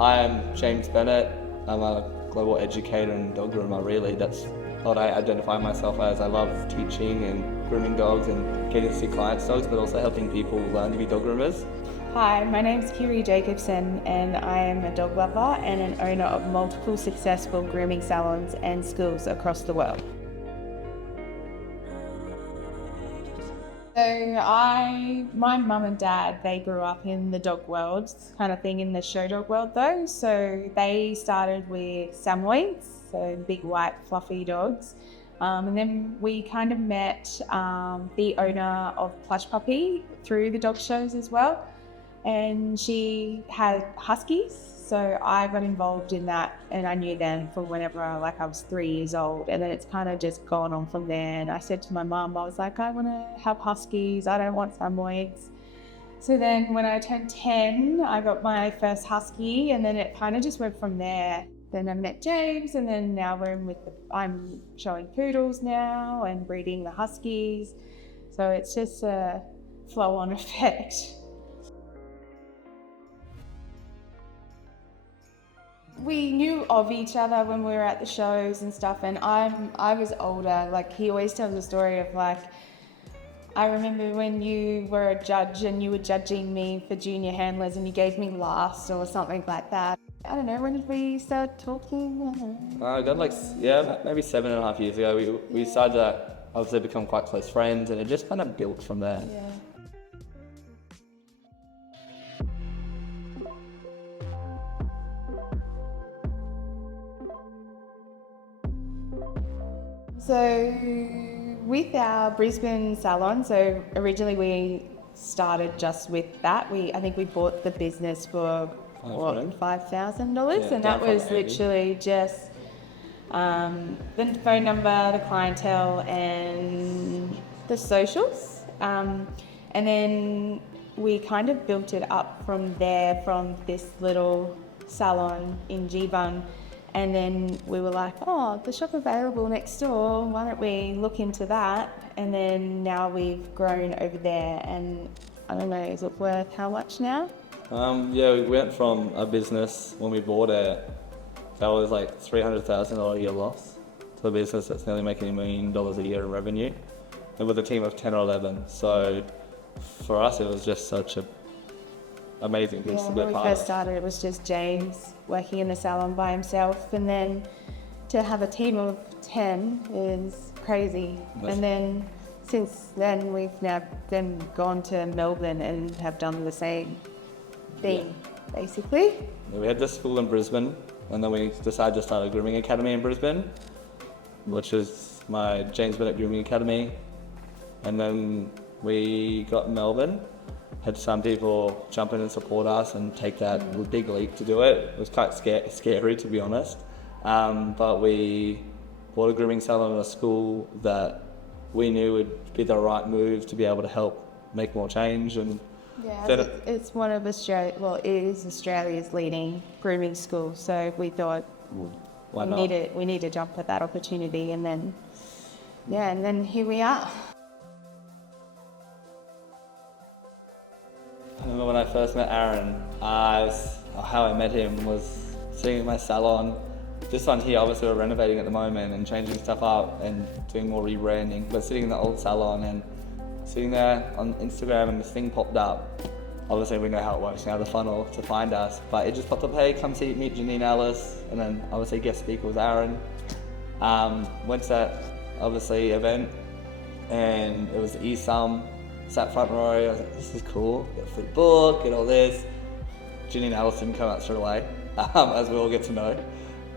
Hi, I'm James Bennett. I'm a global educator and dog groomer, really. That's what I identify myself as. I love teaching and grooming dogs and getting to see clients' dogs, but also helping people learn to be dog groomers. Hi, my name's Kirri Jacobson and I am a dog lover and an owner of multiple successful grooming salons and schools across the world. My mum and dad, they grew up in the dog world, kind of thing in the show dog world though. So they started with Samoyeds, so big white fluffy dogs. And then we kind of met the owner of Plush Puppy through the dog shows as well. And she had huskies, so I got involved in that, and I knew them from whenever I was 3 years old, and then it's kind of just gone on from there. And I said to my mum, I was like, I want to have huskies, I don't want Samoyeds. So then when I turned 10, I got my first husky, and then it kind of just went from there. Then I met James, and then now I'm showing poodles now and breeding the huskies. So it's just a flow-on effect. We knew of each other when we were at the shows and stuff, and I was older. Like, he always tells a story of I remember when you were a judge and you were judging me for junior handlers and you gave me last or something like that. I don't know, when did we start talking? I got maybe 7.5 years ago. We started to obviously become quite close friends, and it just kind of built from there. Yeah. So with our Brisbane salon, so originally we started just with that. I think we bought the business for $5,000, and that was literally just the phone number, the clientele, and the socials. And then we kind of built it up from there, from this little salon in Geebung. And then we were like, oh, the shop available next door, why don't we look into that? And then now we've grown over there, and I don't know, is it worth how much now? We went from a business when we bought it that was like $300,000 a year loss to a business that's nearly making $1 million a year in revenue, and with a team of 10 or 11. So for us, it was just such a amazing piece to be a part of. When we first started, it was just James working in the salon by himself, and then to have a team of 10 is crazy. And then since then, we've now then gone to Melbourne and have done the same thing, basically. We had this school in Brisbane, and then we decided to start a grooming academy in Brisbane, which is my James Bennett Grooming Academy. And then we got Melbourne, had some people jump in and support us and take that big leap to do it. It was quite scary, to be honest. But we bought a grooming salon at a school that we knew would be the right move to be able to help make more change. And it's one of it is Australia's leading grooming school. So we thought we need to jump at that opportunity, and then here we are. I remember when I first met Aaron, how I met him was sitting in my salon. This one here, obviously we're renovating at the moment and changing stuff up and doing more rebranding, but sitting in the old salon and sitting there on Instagram, and this thing popped up. Obviously we know how it works now, the funnel to find us, but it just popped up, hey, come meet Janine Alice, and then obviously guest speaker was Aaron. Went to that obviously event, and it was ESUM. Sat front row, I was like, this is cool, get a free book, get all this. Janine Alice didn't come out straight away, as we all get to know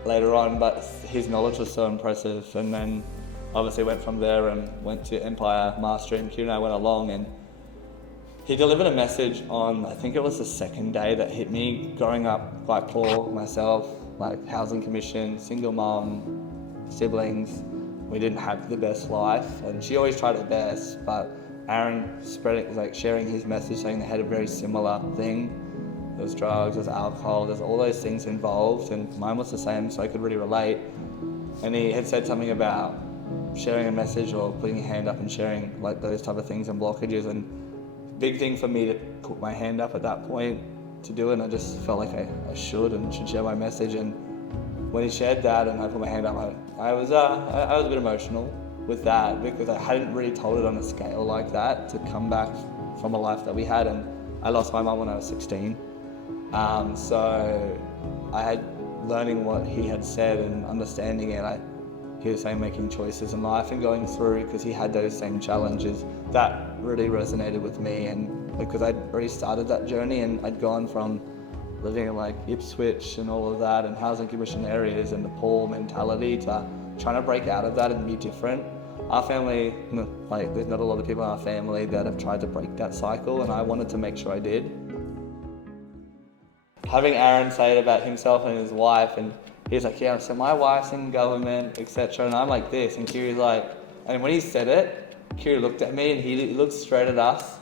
later on, but his knowledge was so impressive. And then obviously went from there and went to Empire Mastery, and Kirri and I went along, and he delivered a message on, I think it was the second day, that hit me. Growing up quite poor myself, like housing commission, single mom, siblings, we didn't have the best life, and she always tried her best, but Aaron sharing his message, saying they had a very similar thing. There was drugs, there's alcohol, there's all those things involved, and mine was the same, so I could really relate. And he had said something about sharing a message or putting your hand up and sharing those type of things and blockages. And big thing for me to put my hand up at that point to do it, and I just felt like I should share my message. And when he shared that and I put my hand up, I was a bit emotional with that, because I hadn't really told it on a scale like that, to come back from a life that we had. And I lost my mum when I was 16. So I had learning what he had said and understanding it. He was saying making choices in life and going through, because he had those same challenges. That really resonated with me, and because I'd already started that journey, and I'd gone from living in like Ipswich and all of that, and housing commission areas and the poor mentality, to trying to break out of that and be different. Our family, like, there's not a lot of people in our family that have tried to break that cycle, and I wanted to make sure I did. Having Aaron say it about himself and his wife, and he's like, yeah, so my wife's in government, etc. And I'm like this, and Kirri's like, and when he said it, Kirri looked at me, and he looked straight at us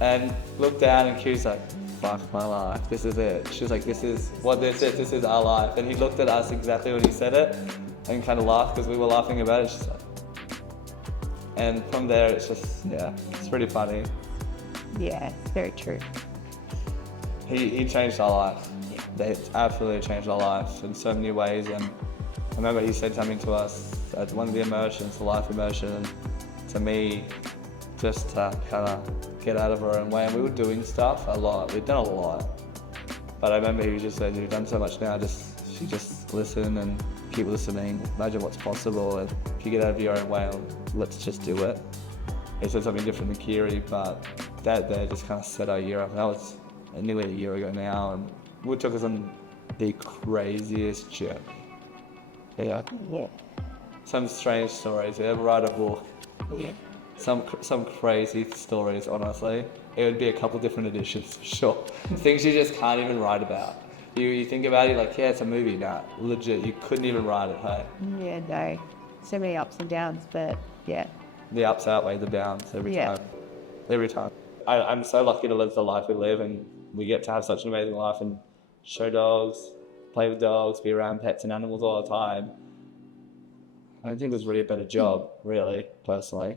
and looked down, and Kirri's like, fuck my life, this is it. She was like, this is what this is our life. And he looked at us exactly when he said it and kind of laughed, because we were laughing about it. She's like, and from there it's just, yeah, it's pretty funny. Yeah, very true. He changed our life. They absolutely changed our life in so many ways. And I remember he said something to us at one of the immersions, the life immersion, and to me, just to kind of get out of our own way. And we were doing stuff a lot. We'd done a lot. But I remember he just said, you've done so much now, just listen and keep listening. Imagine what's possible. And if you get out of your own way, let's just do it. He said something different than Kirri, but that there just kind of set our year up. And that was nearly a year ago now, and it took us on the craziest journey. Yeah. Some strange stories. If you ever write a book, some crazy stories, honestly. It would be a couple different editions for sure. Things you just can't even write about. You think about it like, yeah, it's a movie. Nah, legit, you couldn't even write it, hey? Yeah, no. So many ups and downs, but yeah. The ups outweigh the downs every time. Every time. I'm so lucky to live the life we live, and we get to have such an amazing life and show dogs, play with dogs, be around pets and animals all the time. I don't think there's really a better job, really, personally.